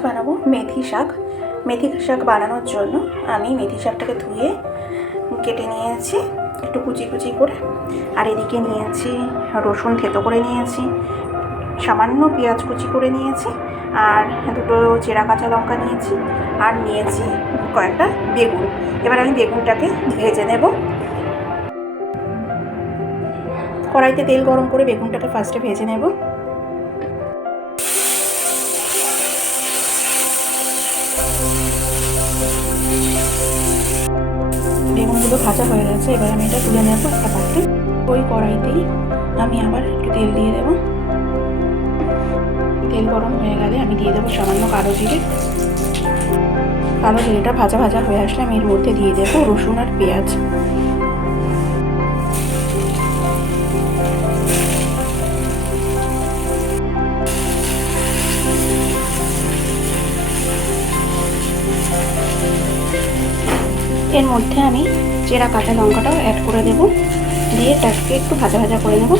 বানাবো মেথি শাক। মেথি শাক বানানোর জন্য আমি মেথি শাকটাকে ধুয়ে কেটে নিয়েছি একটু কুচি কুচি করে, আর এদিকে নিয়েছি রসুন থেতো করে নিয়েছি, সামান্য পেঁয়াজ কুচি করে নিয়েছি, আর দুটো চেরা কাঁচা লঙ্কা নিয়েছি, আর নিয়েছি কয়েকটা বেগুন। এবার আমি বেগুনটাকে ভেজে নেব। কড়াইতে তেল গরম করে বেগুনটাকে ফার্স্টে ভেজে নেব। বেগুনগুলো ভাজা হয়ে গেছে, এবার আমি এটা তুলে নেবো একটা পাত্রে। ওই কড়াইতেই আমি আবার একটু তেল দিয়ে দেব। তেল গরম হয়ে গেলে আমি দিয়ে দেবো সামান্য কালো জিরে। কালো জিরেটা ভাজা ভাজা হয়ে আসলে আমি এর মধ্যে দিয়ে দেবো রসুন আর পেঁয়াজ। এর মধ্যে আমি চেরা কাঁচা লঙ্কাটাও অ্যাড করে দেব, দিয়ে তাকে একটু ভাজা ভাজা করে নেব।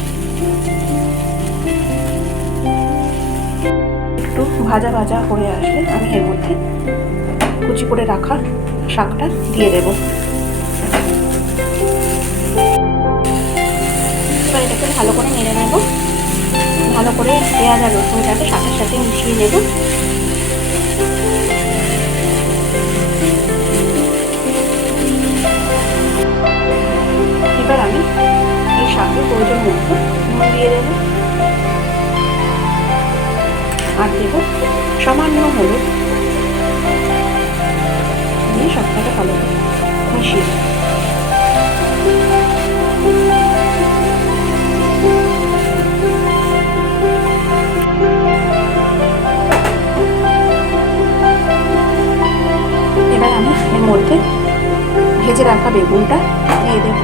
একটু ভাজা ভাজা হয়ে আসলে আমি এর মধ্যে কুচি করে রাখা শাকটা দিয়ে দেব। এবার এটাকে ভালো করে নেড়ে নেব। ভালো করে পেঁয়াজ আর রসুনটাকে শাকের সাথে মিশিয়ে নেব। এবার আমি এই শাকের প্রয়োজন মতো নুন দিয়ে দেব, আর দেব সামান্য হলুদ দিয়ে শাকটাকে ভালো করে মিশিয়ে দেব। এবার আমি এর মধ্যে ভেজে রাখা বেগুনটা দিয়ে দেব।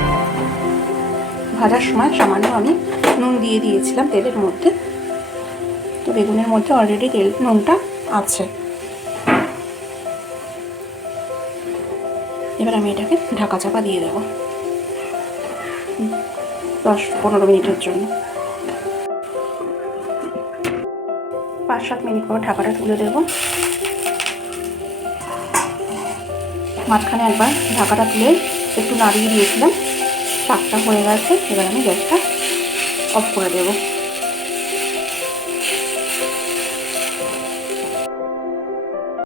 ভাজার সময় সামান্য আমি নুন দিয়ে দিয়েছিলাম তেলের মধ্যে, তো বেগুনের মধ্যে অলরেডি নুনটা আছে। এবার আমি এটাকে ঢাকা চাপা দিয়ে দেব 10-15 মিনিটের জন্য। 5-7 মিনিট পর ঢাকাটা তুলে দেব। মাঝখানে একবার ঢাকাটা তুলে একটু নাড়িয়ে দিয়েছিলাম, শাকটা হয়ে গেছে। এবার আমি গ্যাসটা অফ করে দেবো।